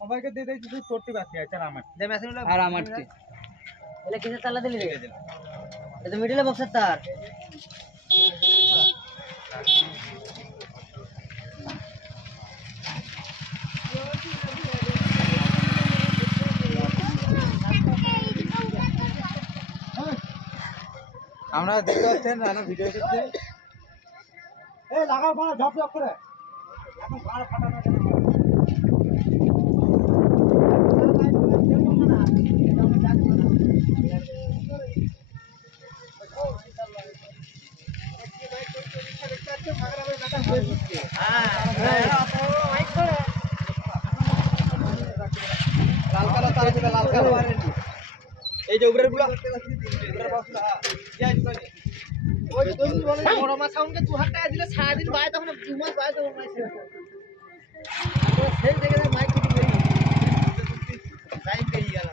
সবাইকে দিয়ে দিয়েছি, শুধু তোরটি বাকি আছে আর আমার দে মেশিনটা আর আমারটি বলে কিসের তালা দিলি রে? এটা মিডিলে বক্সের তার। আমরা দেখতে পাচ্ছেন রানা ভিডিও করছে। এই লাগাও বাড়া ঝপ ঝপ করে, এখন বাড়া ফাটানো কেন? লাল কালো তার আছে, লাল কালো এই যে উপরের গুলো ওই তুমি বলে বড় মাছ সাউন্ডে 2000 টাকা দিলে সারাদিন বাই, তখন 2 মাস বাই দেবো মাছ সেই দেখে মাইক ফিটিং করি টাইম পেয়ে গেল।